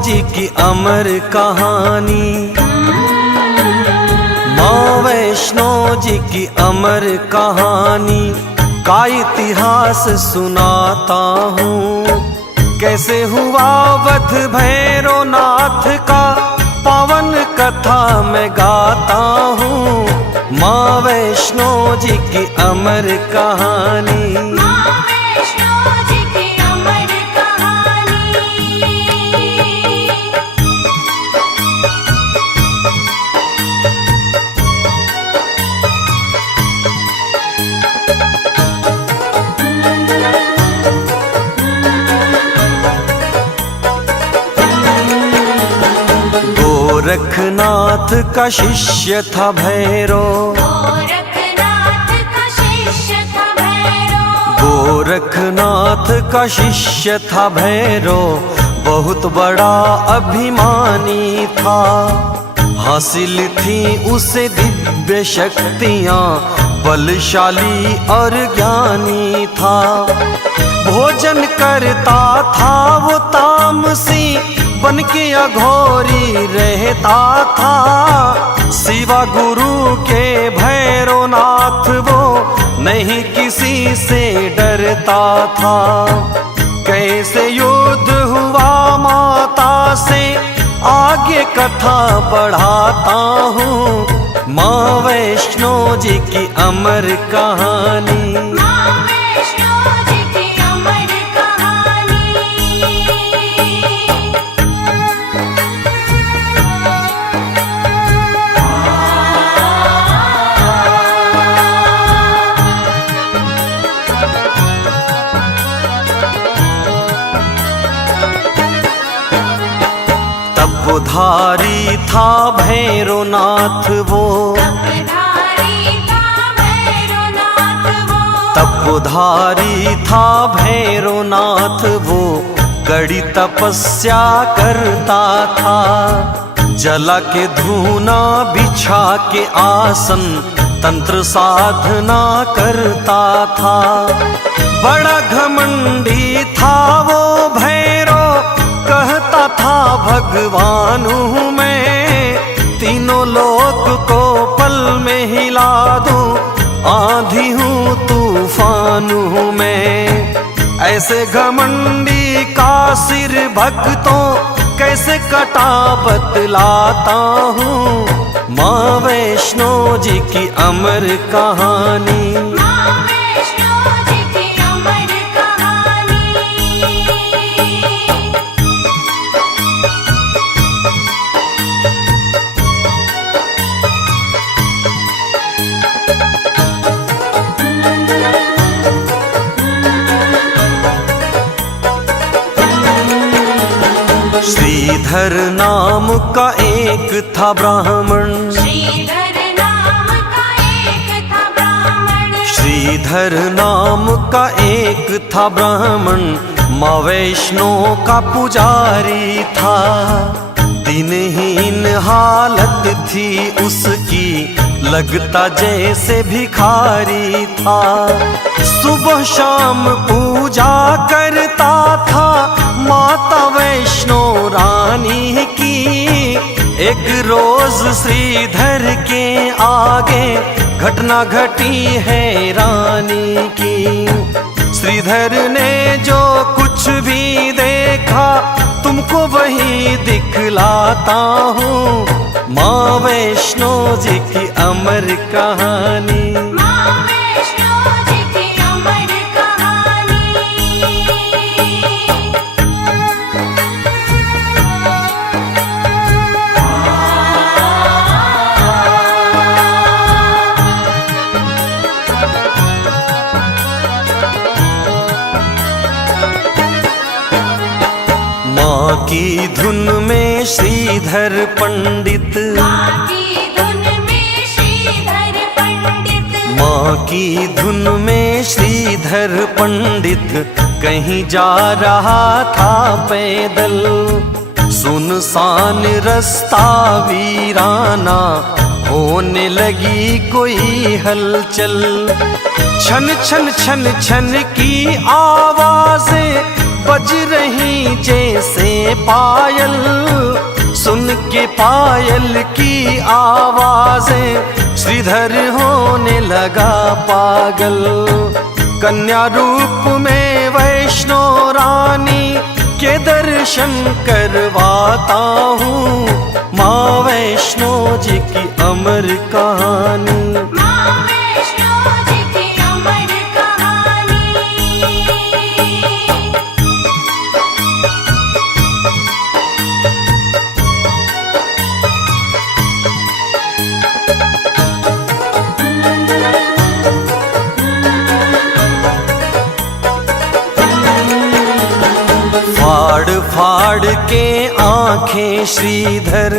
जी की अमर कहानी, माँ वैष्णो जी की अमर कहानी का इतिहास सुनाता हूँ। कैसे हुआ वध भैरवनाथ का पावन कथा मैं गाता हूँ। माँ वैष्णो जी की अमर कहानी, गोरखनाथ का शिष्य था भैरव, गोरखनाथ का शिष्य था भैरव, बहुत बड़ा अभिमानी था। हासिल थी उसे दिव्य शक्तियाँ, बलशाली और ज्ञानी था। भोजन करता था वो तामसी, बन के अघोरी रहता था। शिवा गुरु के भैरवनाथ वो नहीं किसी से डरता था। कैसे युद्ध हुआ माता से आगे कथा बढ़ाता हूँ। माँ वैष्णो जी की अमर कहानी, तपधारी था भैरवनाथ वो, तपधारी था भैरवनाथ वो, कड़ी तपस्या करता था। जला के धूना बिछा के आसन तंत्र साधना करता था। बड़ा घमंडी था वो भैरव, कहता था भगवान हूँ मैं, तीनों लोक को पल में हिला दूं, आंधी हूँ तूफान हूँ मैं। ऐसे घमंडी का सिर भक्तों कैसे कटा बतलाता हूँ। माँ वैष्णो जी की अमर कहानी, श्रीधर नाम का एक था ब्राह्मण, श्रीधर नाम का एक था ब्राह्मण, माँ वैष्णो का पुजारी था। दिनहीन हालत थी उसकी, लगता जैसे भिखारी था। सुबह शाम पूजा करता था माता वैष्णो रानी की। एक रोज श्रीधर के आगे घटना घटी है रानी की। श्रीधर ने जो कुछ भी देखा तुमको वही दिखलाता हूँ। माँ वैष्णो जी की अमर कहानी, माँ की धुन में श्रीधर पंडित, माँ की धुन में श्रीधर पंडित कहीं जा रहा था पैदल। सुनसान रास्ता वीराना, होने लगी कोई हलचल। छन छन छन छन की आवाजें बज रही जैसे पायल, सुन के पायल की आवाजें श्रीधर होने लगा पागल। कन्या रूप में वैष्णो रानी के दर्शन करवाता हूँ, माँ वैष्णो जी की अमर कहानी। फाड़ फाड़ के आंखें श्रीधर,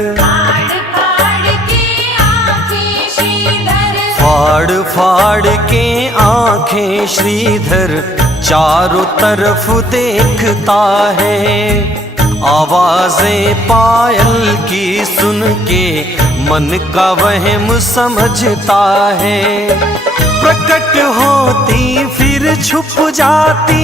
फाड़ फाड़ के आंखें श्रीधर चारों तरफ देखता है। आवाजें पायल की सुन के मन का वहम समझता है। प्रकट होती फिर छुप जाती,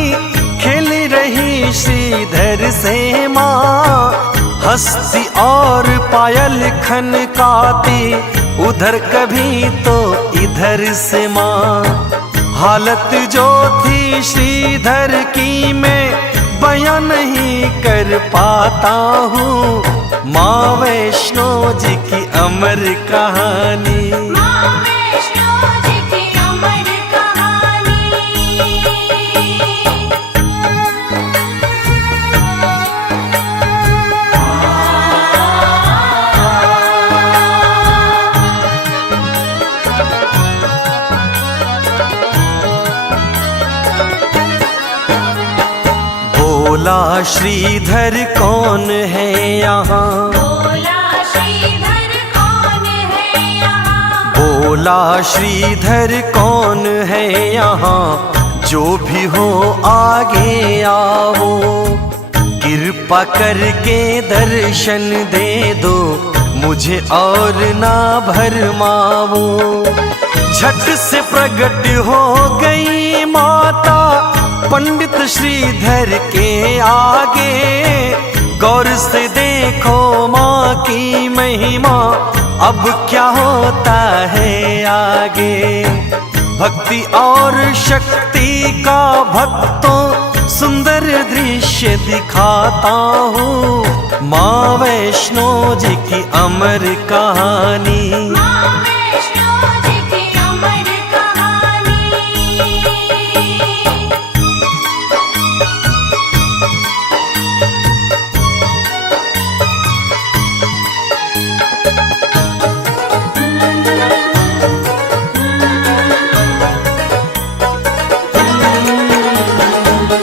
खेल रही श्रीधर से माँ, हंसती और पायल खनकाती, उधर कभी तो इधर से माँ। हालत जो थी श्रीधर की मैं बयां नहीं कर पाता हूँ, माँ वैष्णो जी की अमर कहानी। बोला श्रीधर कौन है यहाँ, बोला श्रीधर कौन है यहाँ, बोला श्रीधर कौन है यहाँ, जो भी हो आगे आओ, कृपा करके दर्शन दे दो, मुझे और ना भरमाओ। झट से प्रकट हो गई माता पंडित श्रीधर के आगे, गौर से देखो माँ की महिमा, अब क्या होता है आगे। भक्ति और शक्ति का भक्तों सुंदर दृश्य दिखाता हूँ, माँ वैष्णो जी की अमर कहानी।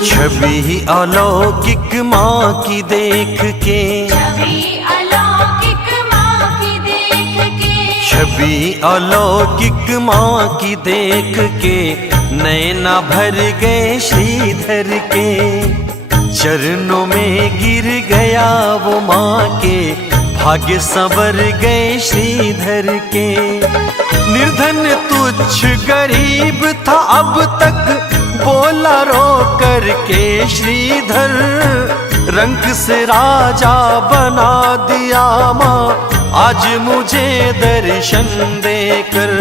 छवि अलौकिक माँ की देख के, छवि अलौकिक माँ की देख के, छवि अलौकिक माँ की देख के, नैना भर गए श्रीधर के। चरणों में गिर गया वो माँ के, भाग्य संवर गए श्रीधर के। निर्धन तुच्छ गरीब था अब तक, बोला रो करके श्रीधर, रंग से राजा बना दिया माँ, आज मुझे दर्शन देकर।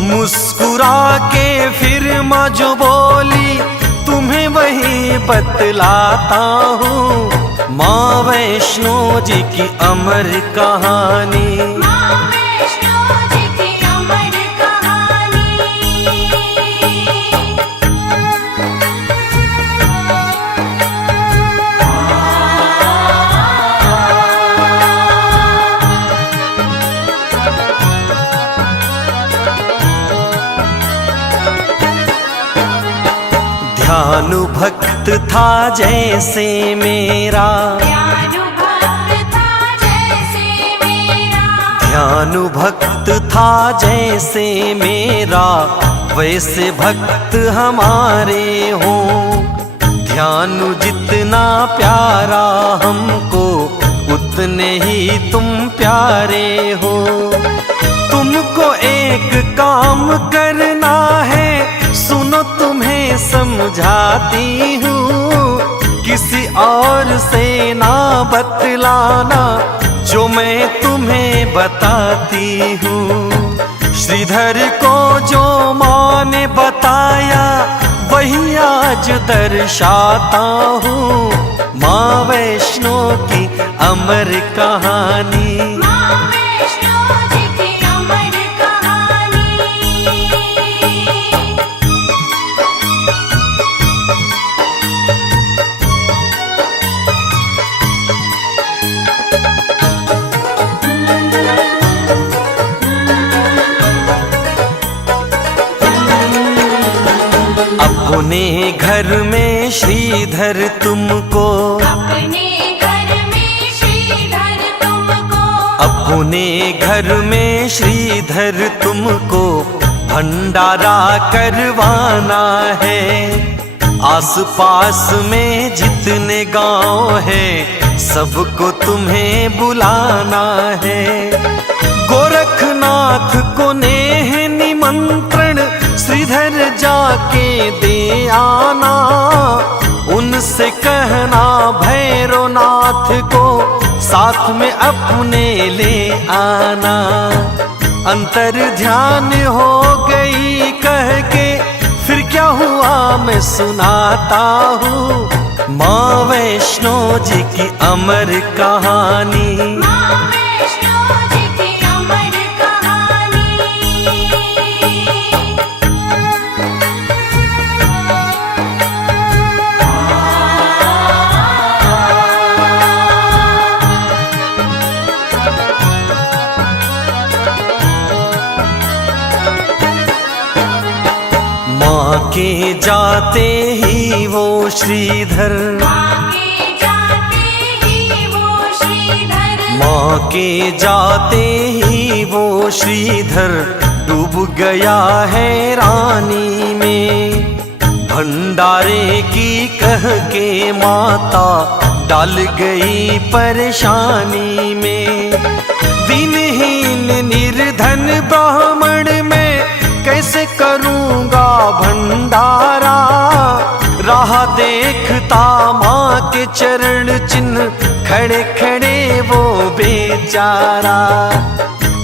मुस्कुरा के फिर माँ जो बोली, तुम्हें वही बतलाता हूँ, माँ वैष्णो जी की अमर कहानी। ध्यानु भक्त था जैसे मेरा, ध्यानु भक्त था जैसे मेरा, ध्यानु भक्त था जैसे मेरा, वैसे भक्त हमारे हो। ध्यानु जितना प्यारा हमको, उतने ही तुम प्यारे हो। तुमको एक काम करना है, सुनो तुम्हें समझाती हूँ, किसी और से ना बतलाना जो मैं तुम्हें बताती हूँ। श्रीधर को जो माँ ने बताया वही आज दर्शाता हूँ। माँ वैष्णो की अमर कहानी, माँ वैष्णो जी की अमर कहानी। अपने घर में श्रीधर तुमको, अपने घर में श्रीधर तुमको, अपने घर में श्रीधर तुमको भंडारा करवाना है। आस पास में जितने गांव हैं सबको तुम्हें बुलाना है। गोरखनाथ को नेह निमंत्रण श्रीधर जाके दे आना। उनसे कहना भैरवनाथ को साथ में अपने ले आना। अंतर ध्यान हो गई कह के फिर क्या हुआ मैं सुनाता हूँ। माँ वैष्णो जी की अमर कहानी, माँ वैष्णो जी की अमर कहानी। माँ के जाते ही वो श्रीधर, माँ के जाते ही वो श्रीधर, माँ के जाते ही वो श्रीधर डूब गया है रानी में। भंडारे की कह के माता डाल गई परेशानी में। दिनहीन निर्धन ब्राह्मण में कैसे करूँगा भंडारा। राह देखता माँ के चरण चिन्ह खड़े खड़े वो बेचारा।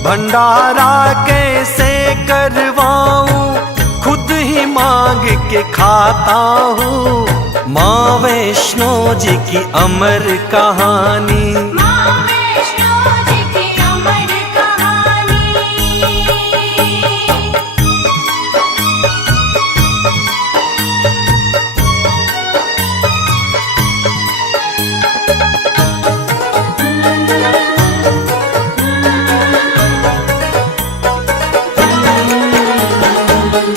भंडारा कैसे करवाऊं खुद ही मांग के खाता हूँ। माँ वैष्णो जी की अमर कहानी, माँ वैष्णो जी की अमर कहानी।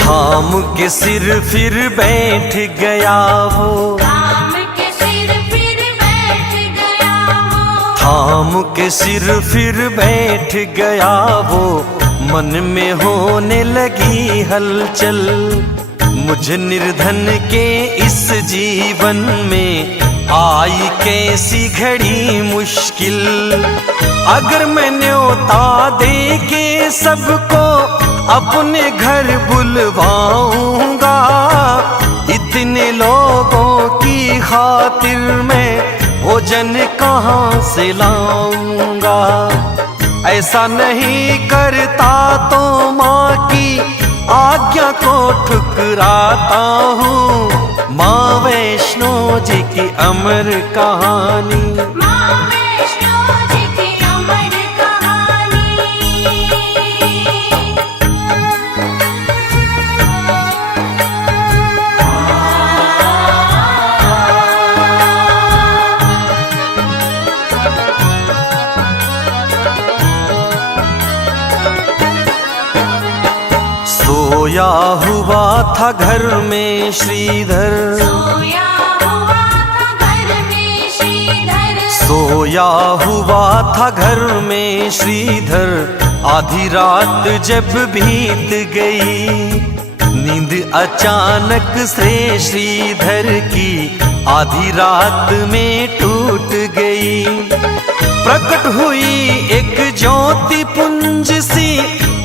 थाम के सिर फिर बैठ गया वो, थाम के सिर फिर बैठ गया वो, थाम के सिर फिर बैठ गया वो। मन में होने लगी हलचल, मुझ निर्धन के इस जीवन में आई कैसी घड़ी मुश्किल। अगर मैं न्योता दे के सबको अपने घर बुलवाऊंगा, इतने लोगों की खातिर मैं भोजन कहाँ से लाऊंगा। ऐसा नहीं करता तो माँ की आज्ञा को ठुकराता हूँ। माँ वैष्णो जी की अमर कहानी, माँ वैष्णो जी की अमर कहानी। सोया हुआ था घर में श्रीधर, सोया हुआ था घर में श्रीधर, सोया हुआ था घर में श्रीधर। आधी रात जब बीत गई, नींद अचानक से श्रीधर की आधी रात में टूट गई। प्रकट हुई एक ज्योति पुंज सी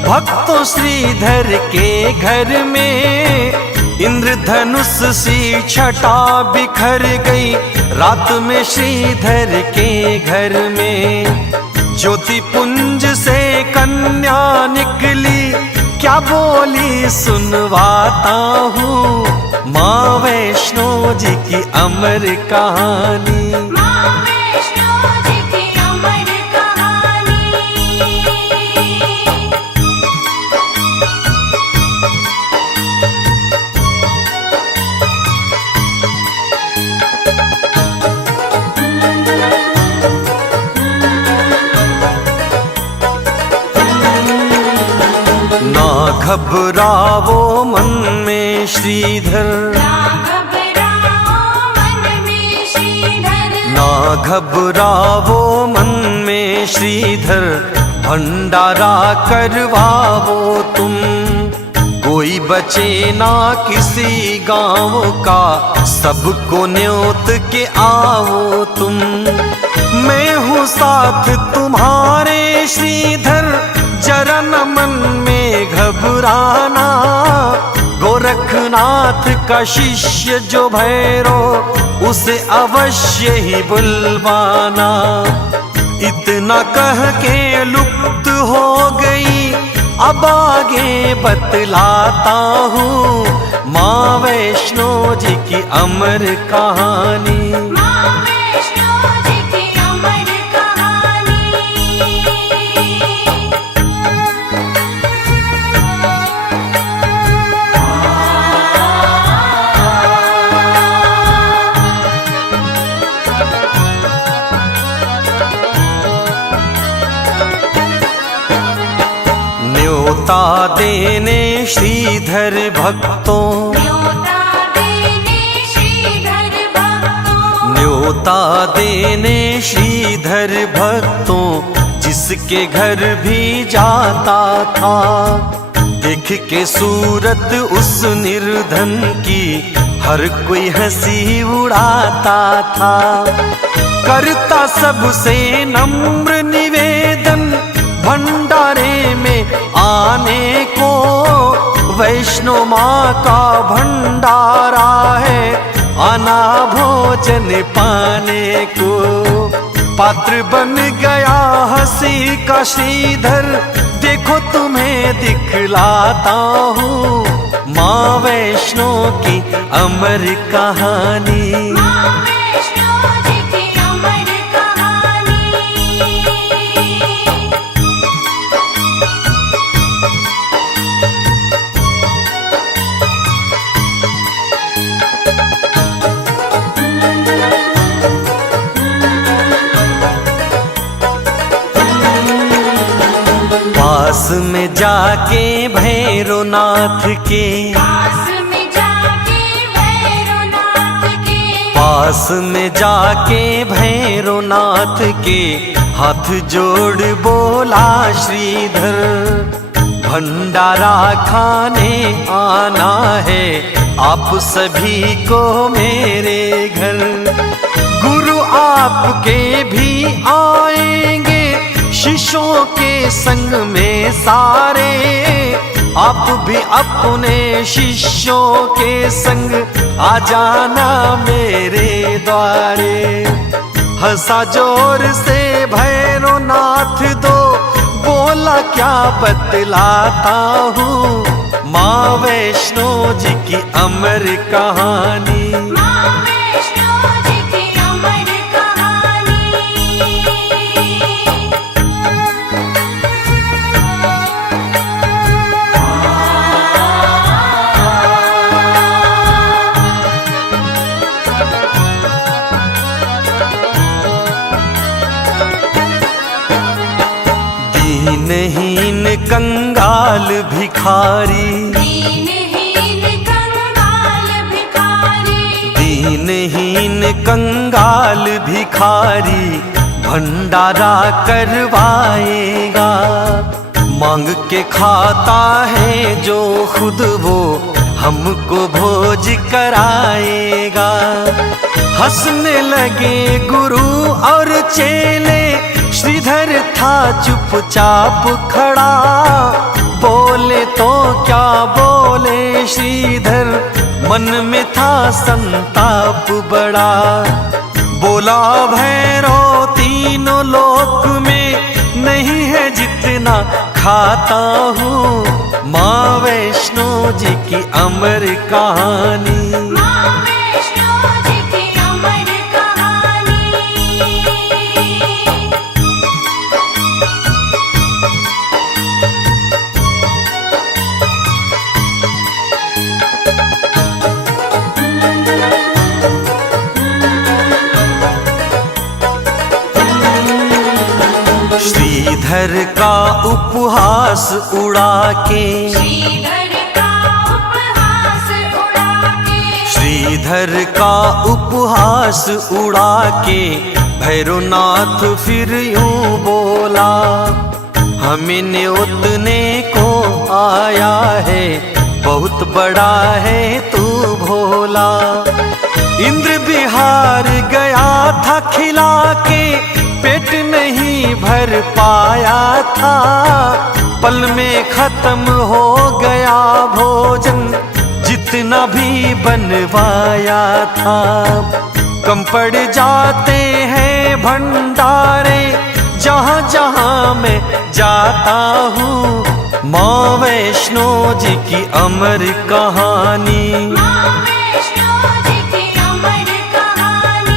भक्तों श्रीधर के घर में। इंद्रधनुष सी छटा बिखर गई रात में श्रीधर के घर में। ज्योति पुंज से कन्या निकली क्या बोली सुनवाता हूँ, माँ वैष्णो जी की अमर कहानी। माँ वैष्णो जी की अमर कहानी। ना घबरावो मन में श्रीधर, ना घबराओ मन में श्रीधर। ना घबरावो मन में श्रीधर, भंडारा करवाओ तुम। कोई बचे ना किसी गांव का, सबको न्योत के आओ तुम। मैं हूँ साथ तुम्हारे श्रीधर, जरा न मन में घबराना। गोरखनाथ का शिष्य जो भैरो, उसे अवश्य ही बुलवाना। इतना कह के लुप्त हो गई, अब आगे बतलाता हूँ, माँ वैष्णो जी की अमर कहानी। माँ वैष्णो जी की अमर कहानी। न्योता देने श्रीधर भक्तों, न्योता देने श्रीधर भक्तों। न्योता देने श्रीधर भक्तों, जिसके घर भी जाता था। देख के सूरत उस निर्धन की, हर कोई हंसी उड़ाता था। करता सबसे नम्र निवेदन, भंडारे में आने को। वैष्णो माँ का भंडारा है, आना भोजन पाने को। पात्र बन गया हंसी का श्रीधर, देखो तुम्हें दिखलाता हूँ, माँ वैष्णो की अमर कहानी। माँ वैष्णो जी की अमर कहानी। पास में जाके भैरवनाथ के, पास में जाके भैरवनाथ के। पास में जाके भैरवनाथ के, हाथ जोड़ बोला श्रीधर, भंडारा खाने आना है आप सभी को मेरे घर। गुरु आपके भी आएंगे शिष्यों के संग में सारे, आप भी अपने शिष्यों के संग आ जाना मेरे द्वारे। हंसा जोर से भैरवनाथ दो, बोला क्या बतलाता हूँ, माँ वैष्णो जी की अमर कहानी। माँ वैष्णो जी की अमर कहानी। दीनहीन कंगाल भिखारी, दीनहीन कंगाल भिखारी। दीनहीन कंगाल भिखारी, भंडारा करवाएगा। मांग के खाता है जो खुद वो, हमको भोज कराएगा। हंसने लगे गुरु और चेले, श्रीधर था चुपचाप खड़ा। बोले तो क्या बोले श्रीधर, मन में था संताप बड़ा, बोला भैरव तीनों लोक में नहीं है जितना खाता हूँ। माँ वैष्णो जी की अमर कहानी, माँ वैष्णो जी की अमर कहानी। श्रीधर का उपहास उड़ा के, श्रीधर का उपहास उड़ा के, श्रीधर का उपहास उड़ा के भैरवनाथ फिर यूं बोला, हमें न्योतने को आया है, बहुत बड़ा है तू भोला। इंद्र बिहार गया था खिला के, पेट नहीं भर पाया था, पल में खत्म हो गया भोजन जितना भी बनवाया था। कम पड़ जाते हैं भंडारे जहाँ जहाँ मैं जाता हूँ। माँ वैष्णो जी की अमर कहानी, माँ वैष्णो जी की अमर कहानी।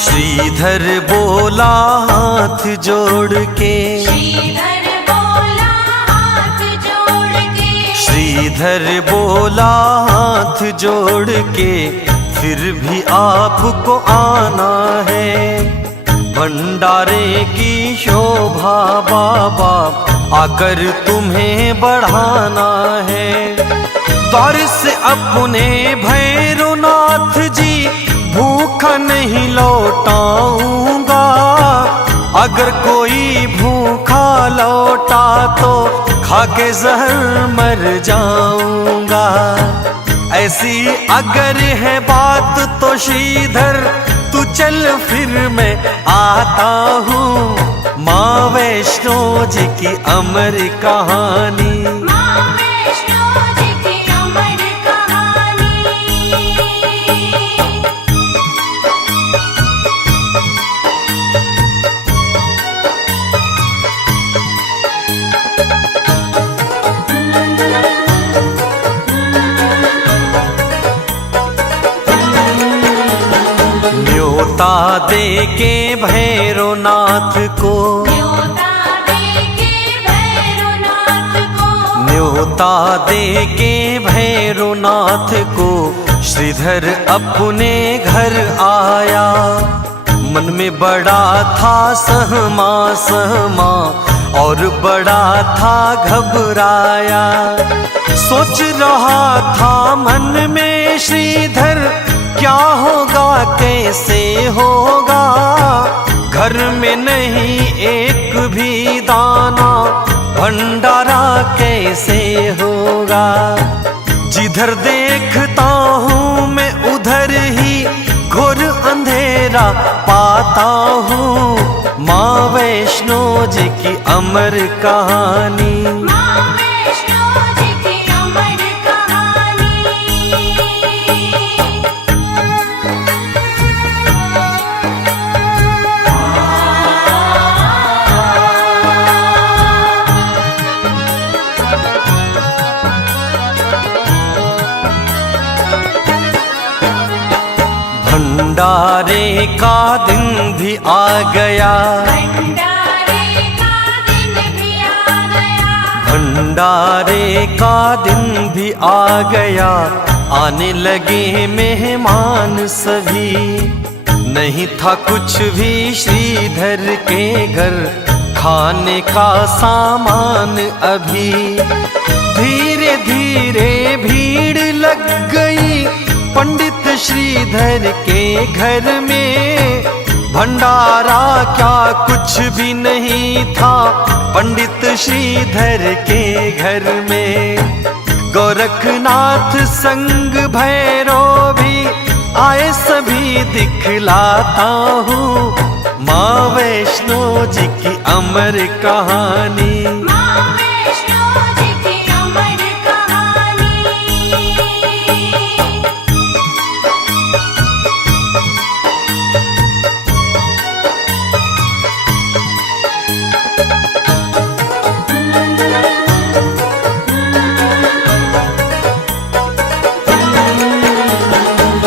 श्रीधर बोला हाथ जोड़ के, श्रीधर बोला हाथ जोड़ के, श्रीधर बोला हाथ जोड़ के, फिर भी आपको आना है। भंडारे की शोभा बाबा आकर तुम्हें बढ़ाना है। द्वार से अपने भैरवनाथ जी भूखा नहीं लौटाऊंगा, अगर कोई भूखा लौटा तो खाके जहर मर जाऊंगा। ऐसी अगर है बात तो श्रीधर तू चल फिर मैं आता हूँ। माँ वैष्णो जी की अमर कहानी, माँ वैष्णो जी की अमर कहानी। न्योता दे के भैरवनाथ को, न्योता दे के भैरवनाथ को, न्योता दे के भैरवनाथ को श्रीधर अपने घर आया। मन में बड़ा था सहमा सहमा और बड़ा था घबराया। सोच रहा था मन में श्रीधर क्या होगा कैसे होगा, घर में नहीं एक भी दाना, भंडारा कैसे होगा। जिधर देखता हूँ मैं उधर ही घोर अंधेरा पाता हूँ। माँ वैष्णो जी की अमर कहानी, माँ वैष्णो जी की अमर कहानी। भंडारे का दिन भी आ गया, भंडारे का दिन भी आ गया, भंडारे का दिन भी आ गया। आने लगे मेहमान सभी, नहीं था कुछ भी श्रीधर के घर खाने का सामान अभी। धीरे धीरे भीड़ लग गई पंडित श्रीधर के घर में। भंडारा क्या कुछ भी नहीं था पंडित श्रीधर के घर में। गोरखनाथ संग भैरो भी आए सभी दिखलाता हूँ माँ वैष्णो जी की अमर कहानी। माँ वैष्णो जी की अमर कहानी।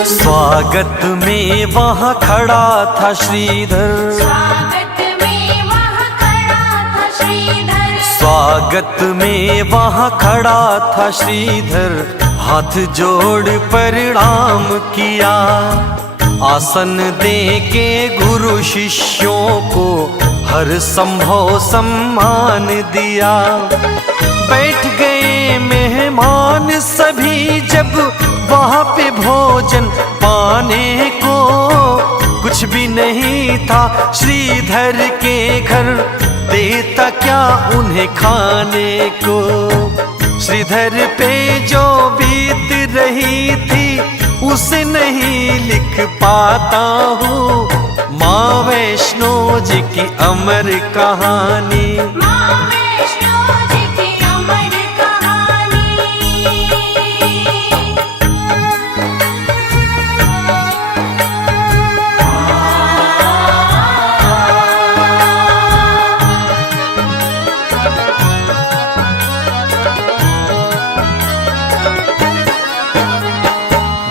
स्वागत में वहाँ खड़ा था श्रीधर, स्वागत में वहाँ खड़ा था श्रीधर। स्वागत में वहाँ खड़ा था श्रीधर, हाथ जोड़ प्रणाम किया, आसन दे के गुरु शिष्यों को हर संभव सम्मान दिया। बैठ गए मेहमान सभी जब वहाँ पे भोजन पाने को, कुछ भी नहीं था श्रीधर के घर, देता क्या उन्हें खाने को। श्रीधर पे जो बीत रही थी उसे नहीं लिख पाता हूँ, माँ वैष्णो जी की अमर कहानी। माँ वैष्णो जी की अमर कहानी।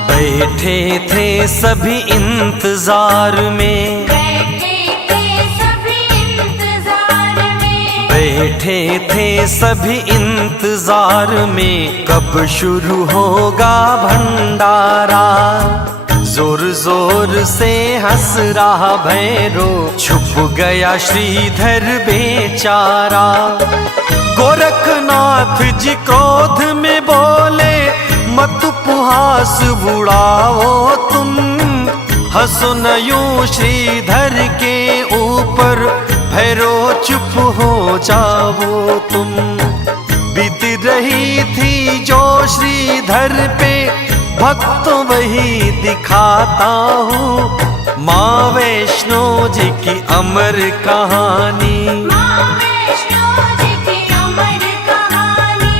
बैठे थे सभी इंतजार में, बैठे थे सभी इंतजार में, बैठे थे सभी इंतजार में, कब शुरू होगा भंडारा। जोर जोर से हंस रहा भैरो, छुप गया श्रीधर बेचारा। गोरखनाथ जी क्रोध में बोले, मत उपहास बुढ़ाओ तुम, हंसो न यूं श्रीधर के ऊपर, भैरो चुप हो जाओ तुम। बीत रही थी जो श्रीधर पे, भक्तों वही दिखाता हूँ, माँ वैष्णो जी की अमर कहानी। माँ वैष्णो जी की अमर कहानी।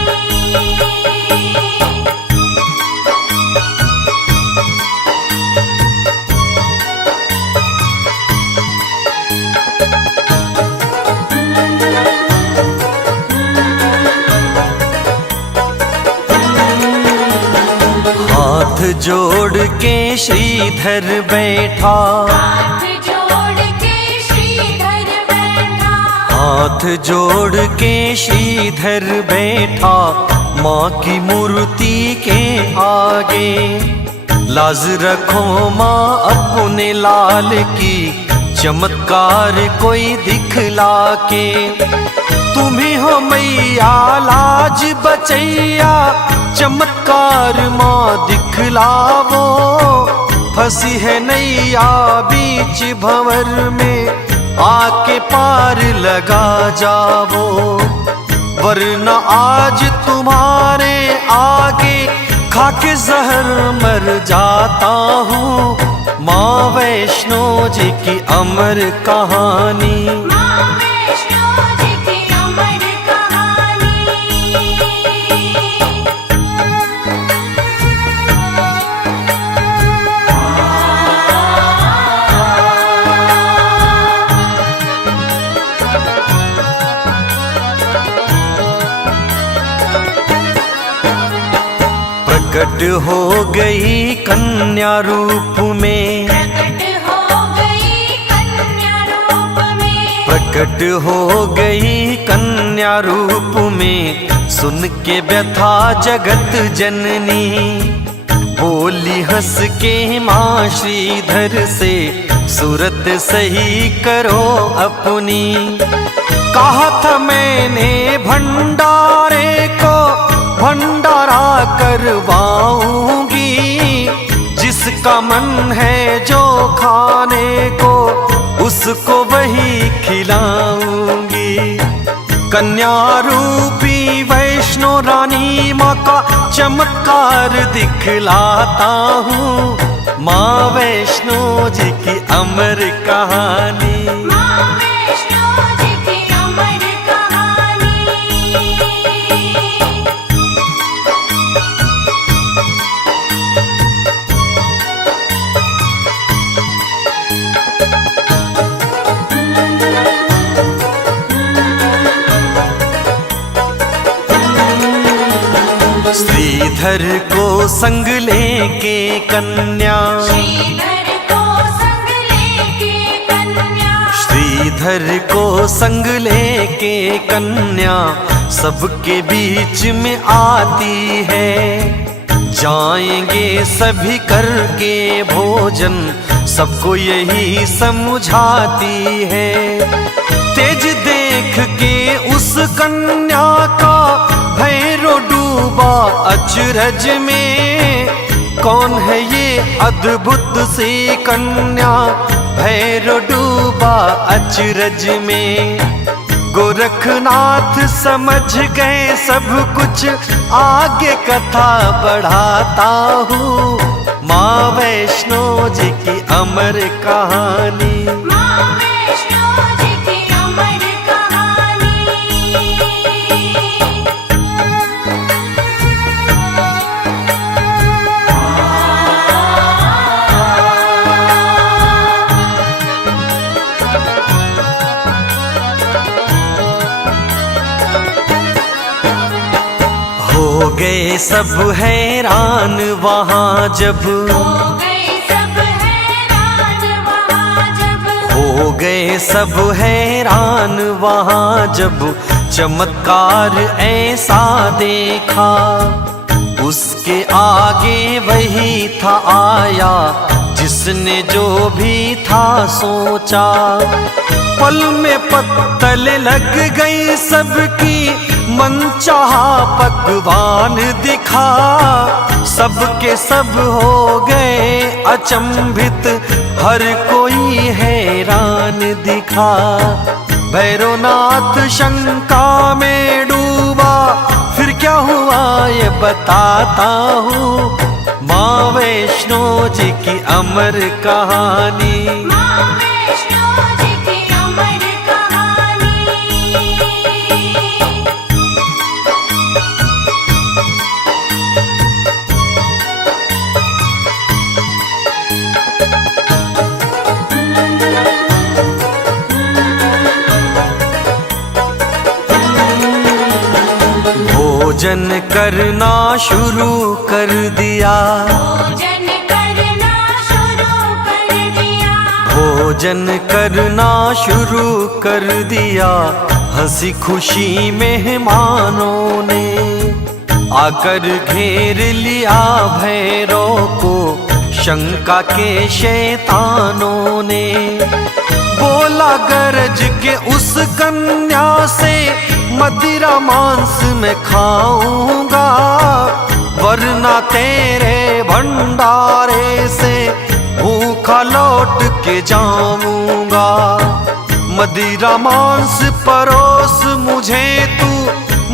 हाथ जोड़ के श्रीधर बैठा, हाथ जोड़ के श्रीधर बैठा, हाथ जोड़ के श्रीधर बैठा, माँ की मूर्ति के आगे। लाज रखो माँ अपने लाल की, चमत्कार कोई दिखला के। तुम्ही हो मैया लाज बचैया, चमत्कार माँ दिखलावो। फंसी है नैया बीच भंवर में, आके पार लगा जावो। वरना आज तुम्हारे आगे खाके जहर मर जाता हूँ, माँ वैष्णो जी की अमर कहानी। माँ वैष्णो जी की अमर कहानी। प्रकट हो गई कन्या रूप में, प्रकट हो गई कन्या रूप में, प्रकट हो गई कन्या रूप में। सुन के व्यथा जगत जननी, बोली हंस के माँ श्रीधर से, सूरत सही करो अपनी। कहा था मैंने भंडारे को, भंडारा करवाऊंगी। जिसका मन है जो खाने को, उसको वही खिलाऊंगी। कन्या रूपी वैष्णो वैष्णो रानी माँ का चमत्कार दिखलाता हूँ। माँ वैष्णो जी की अमर कहानी। माँ वैष्णो जी की अमर कहानी। श्रीधर को संग लेके कन्या, श्रीधर को संग लेके कन्या, श्रीधर को संग लेके कन्या सबके बीच में आती है। जाएंगे सभी करके भोजन, सबको यही समझाती है। तेज देख के उस कन्या का भैरो डूबा अचरज में। कौन है ये अद्भुत सी कन्या, भैरो डूबा अचरज में। गोरखनाथ समझ गए सब कुछ, आगे कथा बढ़ाता हूँ। माँ वैष्णो जी की अमर कहानी। माँ वैष्णो जी की अमर कहानी। हो गए सब हैरान वहाँ जब, हो गए सब हैरान वहाँ जब, हो गए सब हैरान वहाँ जब चमत्कार ऐसा देखा। उसके आगे वही था आया जिसने जो भी था सोचा। पल में पत्तल लग गई सबकी, मनचाहा पकवान दिखा। सबके सब हो गए अचंभित, हर कोई हैरान दिखा। भैरवनाथ शंका में डूबा, फिर क्या हुआ ये बताता हूँ। माँ वैष्णो जी की अमर कहानी। माँ वैष्णो जी की अमर कहानी। भोजन करना शुरू कर दिया, भोजन करना शुरू कर दिया, भोजन करना शुरू कर दिया। हंसी खुशी मेहमानों ने आकर घेर लिया भैरव को, शंका के शैतानों ने। बोला गरज के उस कन्या से, मदिरा मांस में खाऊंगा, वरना तेरे भंडारे से भूखा लौट के जाऊंगा। मदिरा मांस परोस मुझे तू,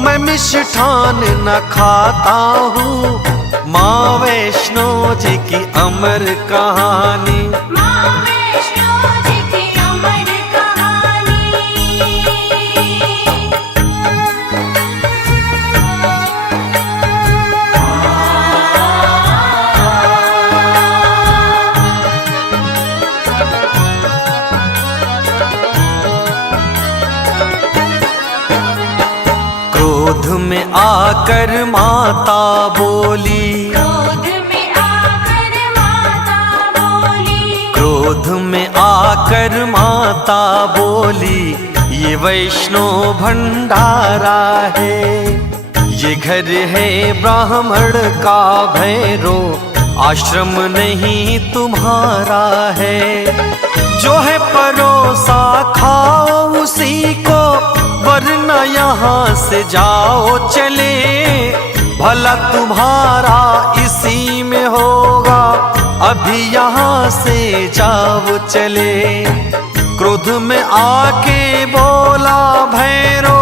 मैं मिष्ठान न खाता हूँ। माँ वैष्णो जी की अमर कहानी। माँ वैष्णो जी की अमर कहानी। क्रोध में आकर माता बोली, क्रोध में आकर माता बोली, क्रोध में आकर माता बोली। ये वैष्णो भंडारा है, ये घर है ब्राह्मण का भैरो, आश्रम नहीं तुम्हारा है। जो है परोसा खाओ उसी को, वरना यहाँ से जाओ चले। भला तुम्हारा इसी में होगा, अभी यहाँ से जाओ चले। क्रोध में आके बोला भैरो,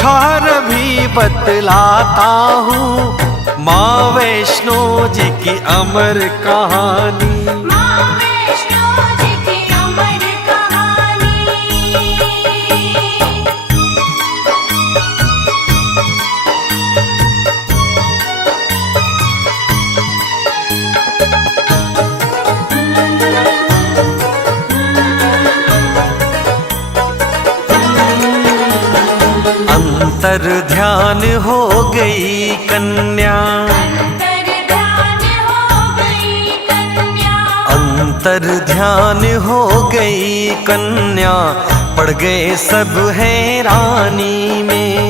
ठहर भी बतलाता हूँ माँ वैष्णो जी की अमर कहानी। माँ वैष्णो जी की अमर कहानी। अंतर ध्यान हो गई कन्या, अंतर ध्यान हो गई कन्या, अंतर ध्यान हो गई कन्या, पड़ गए सब हैरानी में।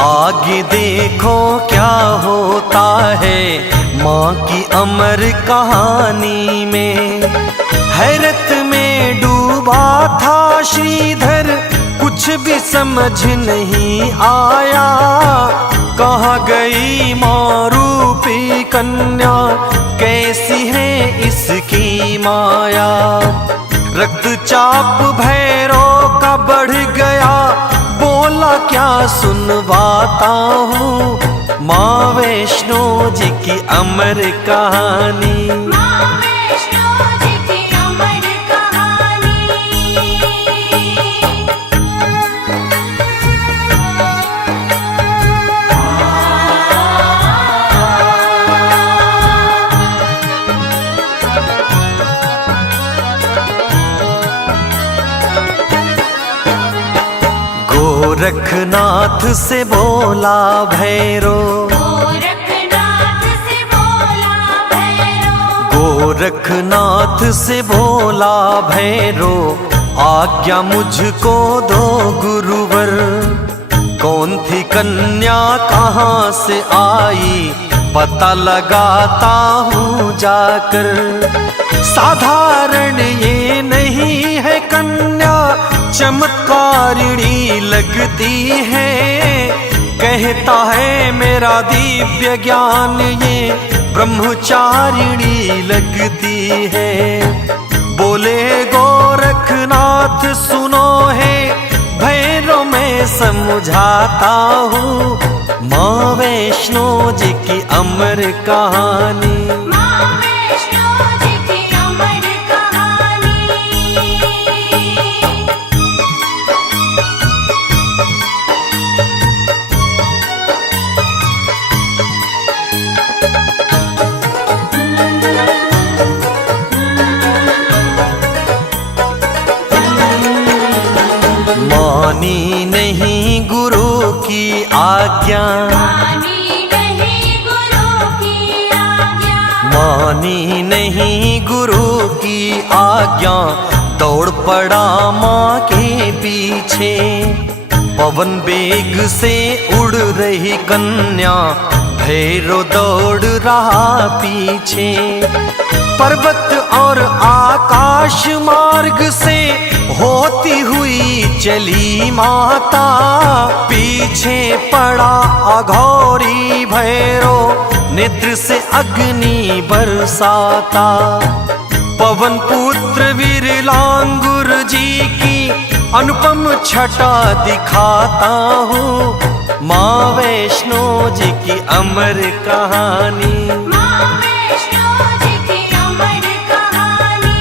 आगे देखो क्या होता है माँ की अमर कहानी में। हैरत में डूबा था श्रीधर, कुछ भी समझ नहीं आया, कहाँ गई माँ रूपी कन्या, कैसी है इसकी माया। रक्तचाप भैरव का बढ़ गया, बोला क्या सुनवाता हूँ माँ वैष्णो जी की अमर कहानी। माँ वैष्णो जी की अमर कहानी। गोरखनाथ से बोला भैरो, गोरखनाथ से बोला भैरव, गोरखनाथ से बोला भैरो, आज्ञा मुझको दो गुरुवर। कौन थी कन्या कहाँ से आई, पता लगाता हूँ जाकर। साधारण ये नहीं है कन्या, चमत्कारिणी लगती है। कहता है मेरा दिव्य ज्ञान ये ब्रह्मचारिणी लगती है। बोले गोरखनाथ सुनो है भैरव मैं समझाता हूँ माँ वैष्णो जी की अमर कहानी। माँ वैष्णो जी की अमर कहानी। मानी नहीं गुरु की आज्ञा, मानी नहीं गुरु की आज्ञा, मानी नहीं गुरु की आज्ञा, दौड़ पड़ा माँ के पीछे। पवन बेग से उड़ रही कन्या, भैरव दौड़ रहा पीछे। पर्वत और आकाश मार्ग से होती हुई चली माता, पीछे पड़ा अघोरी भैरव नेत्र से अग्नि बरसाता। पवन पुत्र वीर लांगुर जी की अनुपम छटा दिखाता हूँ माँ वैष्णो जी की अमर कहानी। माँ वैष्णो जी की अमर कहानी।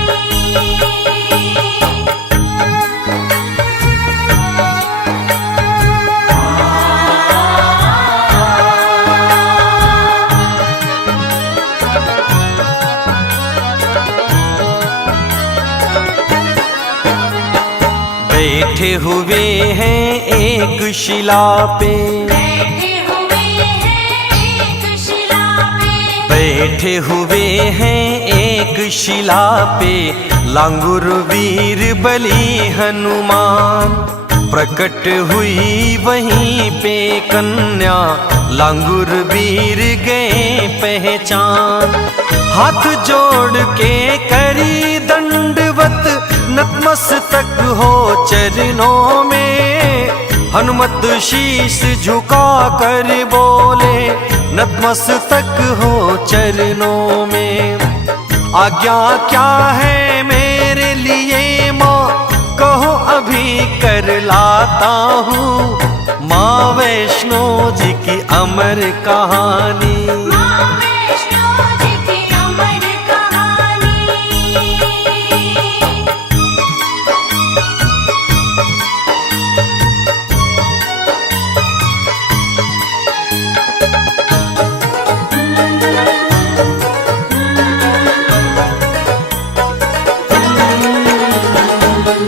बैठे हुए हैं एक शिला पे, बैठे हुए हैं एक शिला पे, बैठे हुए हैं एक शिला पे, लांगुर वीर बली हनुमान। प्रकट हुई वहीं पे कन्या, लांगुर वीर गए पहचान। हाथ जोड़ के करी दंडवत, नतमस्तक हो चरणों में। हनुमत शीश झुका कर बोले, नतमस्तक हो चरणों में। आज्ञा क्या है मेरे लिए माँ, कहो अभी कर लाता हूँ माँ वैष्णो की अमर कहानी। माँ वैष्णो जी की अमर कहानी।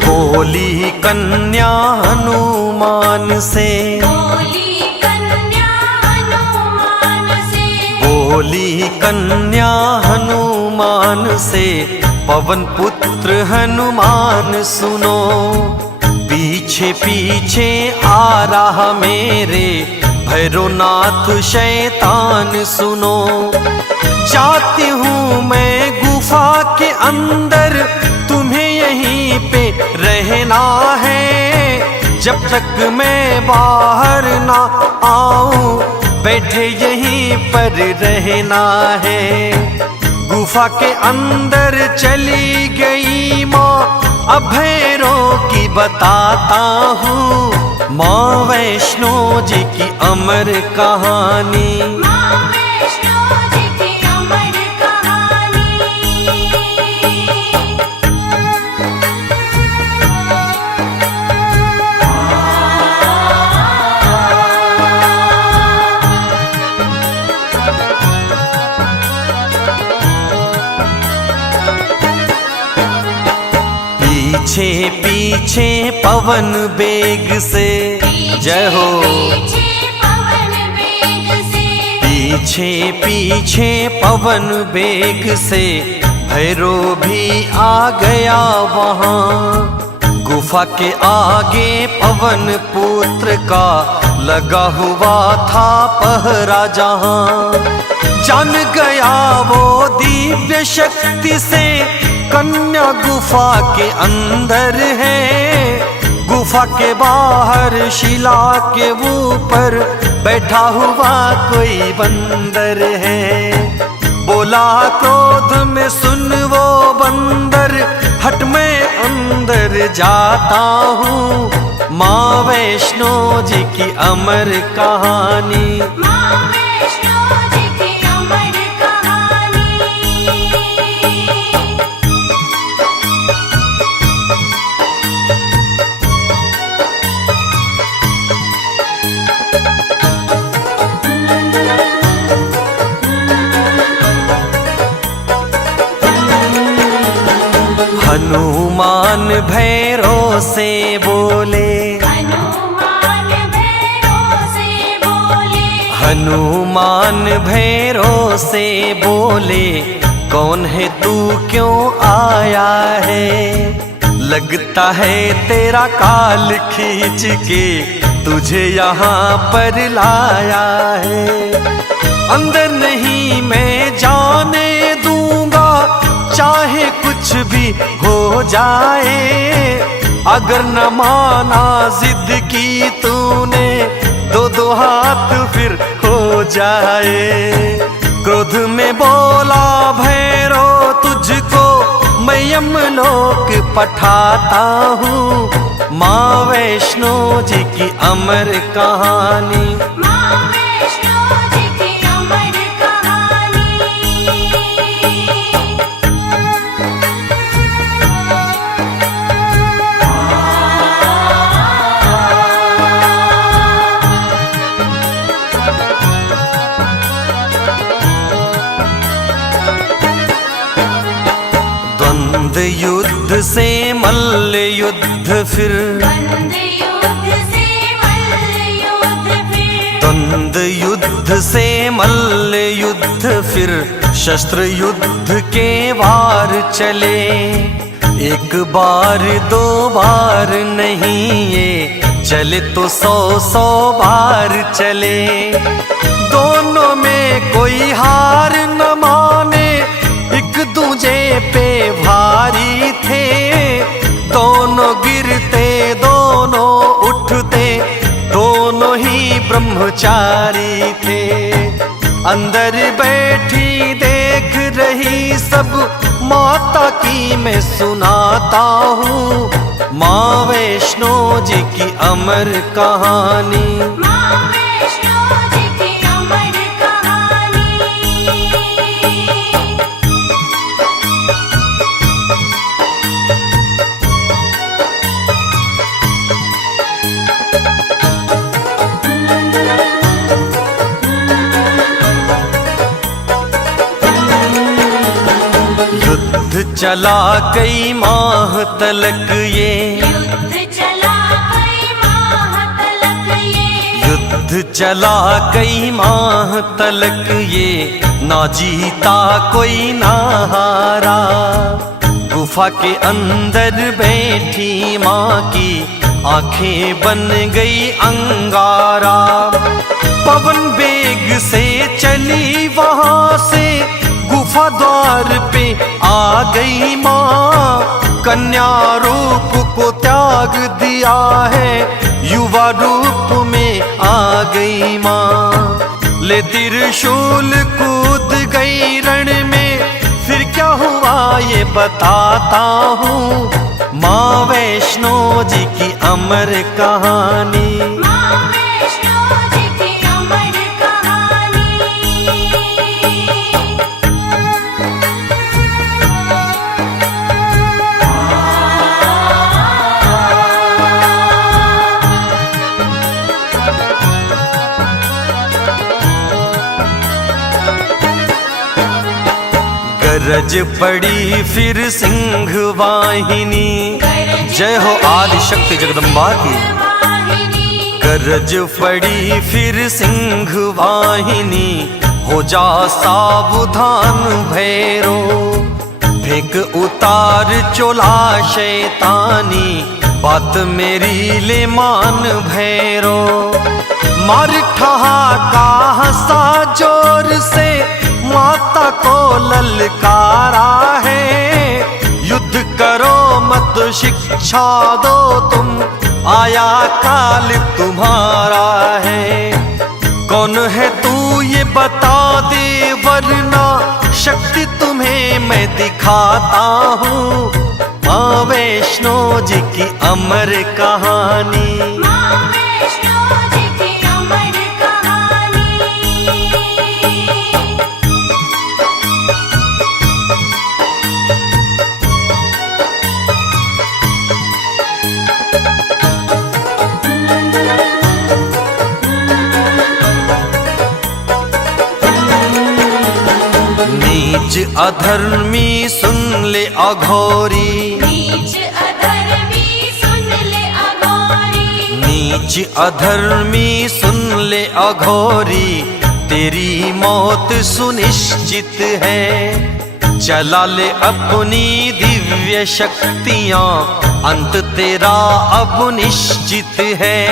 बोली कन्या हनुमान से, बोली कन्या हनुमान से, बोली कन्या हनुमान से, पवन पुत्र हनुमान सुनो। पीछे पीछे आ रहा मेरे भैरवनाथ शैतान सुनो। जाती हूँ मैं गुफा के अंदर, तुम्हें यहीं पे रहना है। जब तक मैं बाहर ना आऊं, बैठे यहीं पर रहना है। गुफा के अंदर चली गई माँ, अब भैरों की बताता हूँ। माँ वैष्णो जी की अमर कहानी। माँ वैष्णो जी की अमर कहानी। पीछे पीछे पवन बेग से, जय हो। पीछे पवन वेग से, पीछे पीछे पवन बेग से, भैरो भी आ गया वहाँ। गुफा के आगे पवन पुत्र का लगा हुआ था पहरा जहाँ। जान गया वो दिव्य शक्ति से, कन्या गुफा के अंदर है। गुफा के बाहर शिला के ऊपर बैठा हुआ कोई बंदर है। बोला क्रोध में सुन वो बंदर, हट मैं अंदर जाता हूँ। माँ वैष्णो जी की अमर कहानी। माँ वैष्णो जी की अमर कहानी। हनुमान भैरो से बोले, हनुमान भैरो से बोले, हनुमान भैरो से बोले, कौन है तू क्यों आया है? लगता है तेरा काल खींच के तुझे यहाँ पर लाया है। अंदर नहीं मैं जाने दूंगा, चाहे कुछ भी हो जाए। अगर न माना जिद की तूने, दो दो हाथ फिर हो जाए। क्रोध में बोला भैरो तुझको, मैं यमलोक पठाता हूँ। माँ वैष्णो जी की अमर कहानी। माँ वैष्णो जी की अमर कहानी। द्वंद्व युद्ध से मल्ल युद्ध फिर, द्वंद्व युद्ध से मल्ल युद्ध फिर, द्वंद्व युद्ध से मल्ल युद्ध फिर, शस्त्र युद्ध के वार चले। एक बार दो बार नहीं ये चले तो 100 बार चले। दोनों में कोई हार न माने, एक दूजे पे भारी थे। दोनों गिरते दोनों उठते, दोनों ही ब्रह्मचारी थे। अंदर बैठी देख रही सब माता की मैं सुनाता हूँ। माँ वैष्णो जी की अमर कहानी। माँ वैष्णो जी की चला कई माह तलक ये, युद्ध चला कई माह तलक ये, युद्ध चला कई माह तलक ये, ना जीता कोई ना हारा। गुफा के अंदर बैठी माँ की आंखें बन गई अंगारा। पवन बेग से चली वहां से गुफा द्वार पे आ गई माँ। कन्या रूप को त्याग दिया है, युवा रूप में आ गई माँ। ले त्रिशूल कूद गई रण में, फिर क्या हुआ ये बताता हूँ। माँ वैष्णो जी की अमर कहानी, माँ वैष्णो जी की अमर कहानी। गरज पड़ी फिर सिंह वाहिनी, जय हो आदि शक्ति जगदम्बा की। वाहिनी, गरज पड़ी फिर सिंह वाहिनी, हो जा सावधान भैरो। फेंक उतार चोला शैतानी, बात मेरी ले मान भैरो। मार ठहाका हंसा जोर से, माता को ललकारा है। युद्ध करो मत शिक्षा दो तुम, आया काल तुम्हारा है। कौन है तू ये बता दे, वरना शक्ति तुम्हें मैं दिखाता हूँ। माँ वैष्णो जी की अमर कहानी, माँ वैष्णो जी की अमर कहानी। नीच अधर्मी सुन ले अघोरी, नीच अधर्मी सुन ले अघोरी, नीच अधर्मी सुन ले अघोरी। तेरी मौत सुनिश्चित है, चला ले अपनी दिव्य शक्तियां, अंत तेरा अब निश्चित है।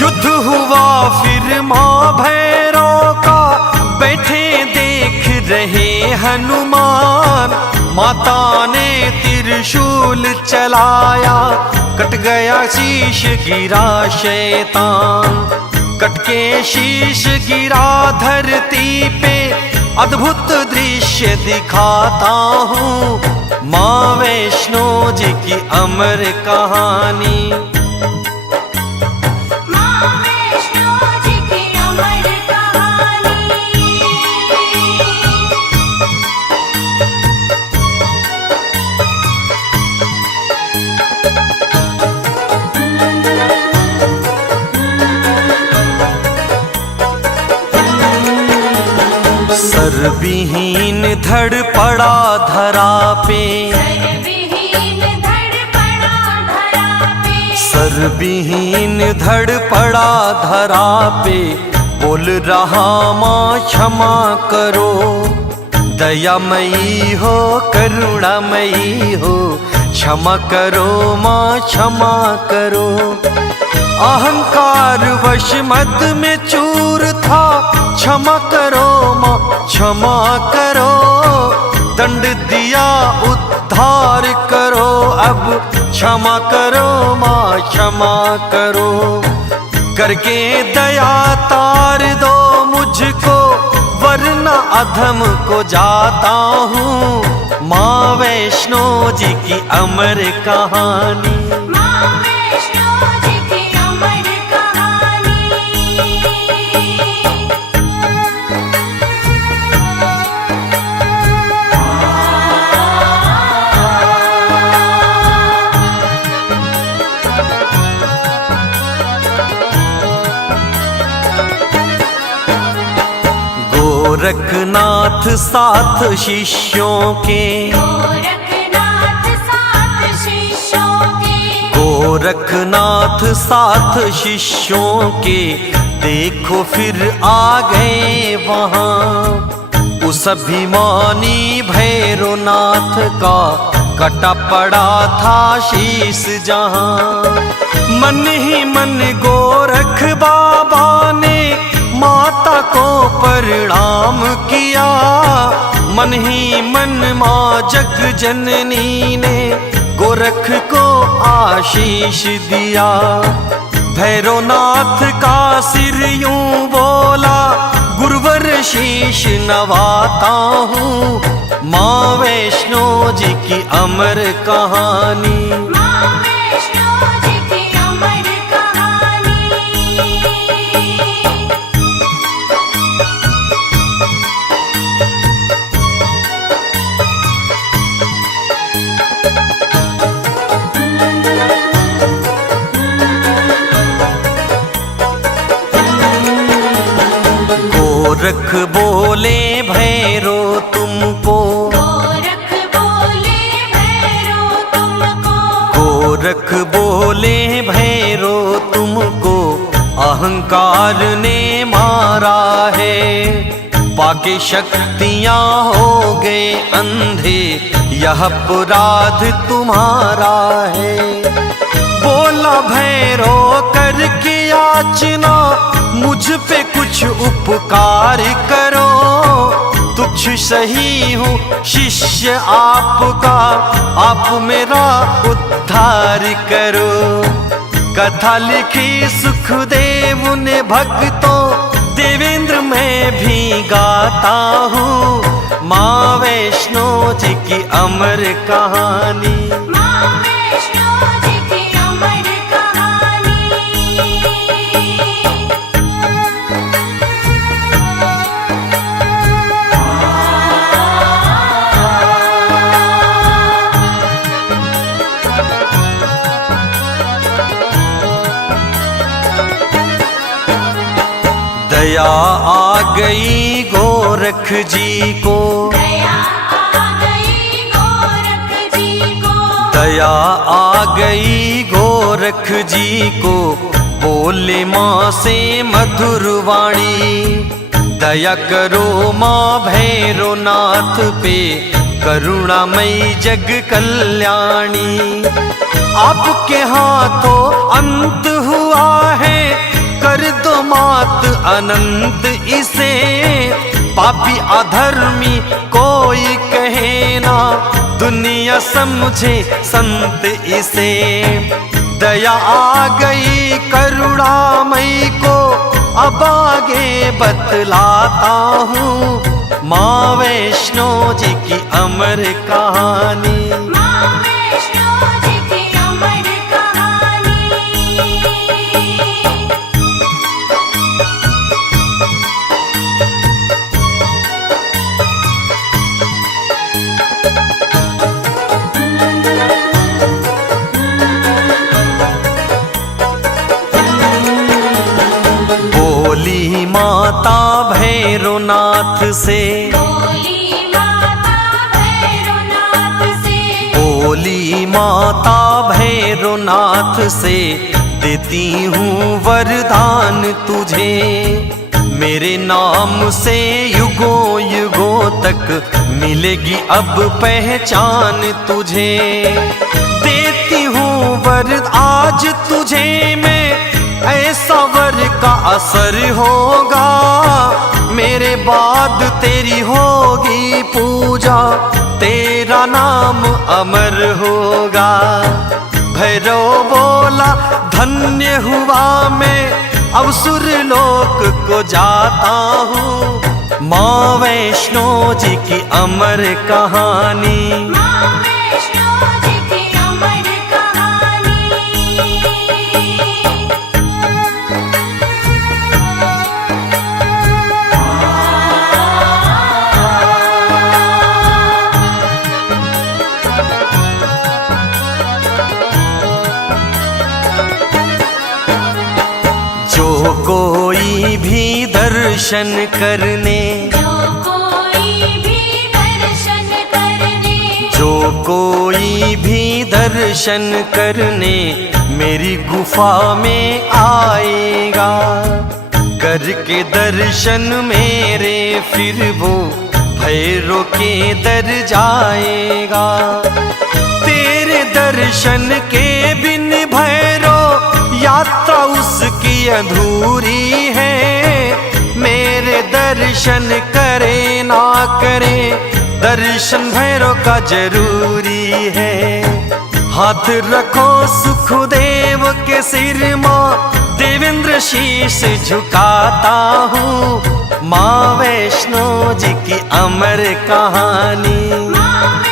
युद्ध हुआ फिर माँ भैरव का, बैठे देख रहे हनुमान। माता ने त्रिशूल चलाया, कट गया शीश गिरा शैतान। कट के शीश गिरा धरती पे, अद्भुत दृश्य दिखाता हूँ। माँ वैष्णो जी की अमर कहानी, माँ वैष्णो जी की अमर कहानी। सरविहीन धड़ पड़ा धरा पे, सरविहीन धड़ पड़ा धरा पे, सरविहीन धड़ पड़ा धरा पे। बोल रहा माँ क्षमा करो, दयामयी हो करुणामयी हो। क्षमा करो माँ क्षमा करो। अहंकार वश मद में चूर था, क्षमा करो माँ क्षमा करो। दंड दिया उद्धार करो, अब क्षमा करो माँ क्षमा करो। करके दया तार दो मुझको, वरना अधम को जाता हूँ। माँ वैष्णो जी की अमर कहानी, माँ वैष्णो जी की अमर कहानी। गोरखनाथ साथ शिष्यों के, गोरखनाथ गोरखनाथ साथ शिष्यों के देखो फिर आ गए वहाँ। उस अभिमानी भैरवनाथ का कटा पड़ा था शीश जहाँ। मन ही मन गोरख बाबा ने माता को प्रणाम किया। मन ही मन माँ जग जननी ने गोरख को आशीष दिया। भैरवनाथ का सिर यूं बोला, गुरुवर शीश नवाता हूँ। माँ वैष्णो जी की अमर कहानी, माँ वैष्णो जी की अमर कहानी। गोरख बोले भैरो तुमको, गोरख बोले भैरो तुमको, गोरख बोले भैरो तुमको अहंकार ने मारा है। पाके शक्तियाँ हो गए अंधे, यह अपराध तुम्हारा है। बोला भैरो करके याचना, मुझ पे कुछ उपकार करो। तुच्छ सही हूँ शिष्य आपका, आप मेरा उद्धार करो। कथा लिखी सुखदेव ने भक्तों, देवेंद्र मैं भी गाता हूँ। माँ वैष्णो जी की अमर कहानी, माँ वैष्णो जी की अमर कहानी। दया आ गई गोरख जी को, दया आ गई गोरख जी को, दया आ गई गोरख जी को। बोले माँ से मधुर वाणी, दया करो माँ भैरवनाथ पे, करुणामयी जग कल्याणी। आपके हाथों अंत हुआ है, कर दो मात अनंत इसे। पापी अधर्मी कोई कहे ना, दुनिया समझे संत इसे। दया आ गई करुणामयी को, अब आगे बतलाता हूँ। माँ वैष्णो जी की अमर कहानी, माँ वैष्णो जी की अमर कहानी। बोली माता भैरवनाथ से, बोली माता भैरवनाथ से, बोली माता भैरवनाथ से, देती हूँ वरदान तुझे। मेरे नाम से युगों युगों तक मिलेगी अब पहचान तुझे। देती हूँ वर आज तुझे मैं, ऐसा वर का असर होगा। मेरे बाद तेरी होगी पूजा, तेरा नाम अमर होगा। भैरव बोला धन्य हुआ मैं, अब सुरलोक को जाता हूँ। माँ वैष्णो जी की अमर कहानी, माँ वैष्णो जी की अमर कहानी। जो कोई भी दर्शन करने, जो कोई भी दर्शन करने, जो कोई भी दर्शन करने मेरी गुफा में आएगा। करके दर्शन मेरे फिर वो भैरो के दर जाएगा। तेरे दर्शन के बिन भैरो यात्रा उसकी अधूरी है। मेरे दर्शन करे ना करे दर्शन भैरो का जरूरी है। हाथ रखो सुखदेव के सिर माँ, देवेंद्र शीश झुकाता हूँ। माँ वैष्णो जी की अमर कहानी। माँ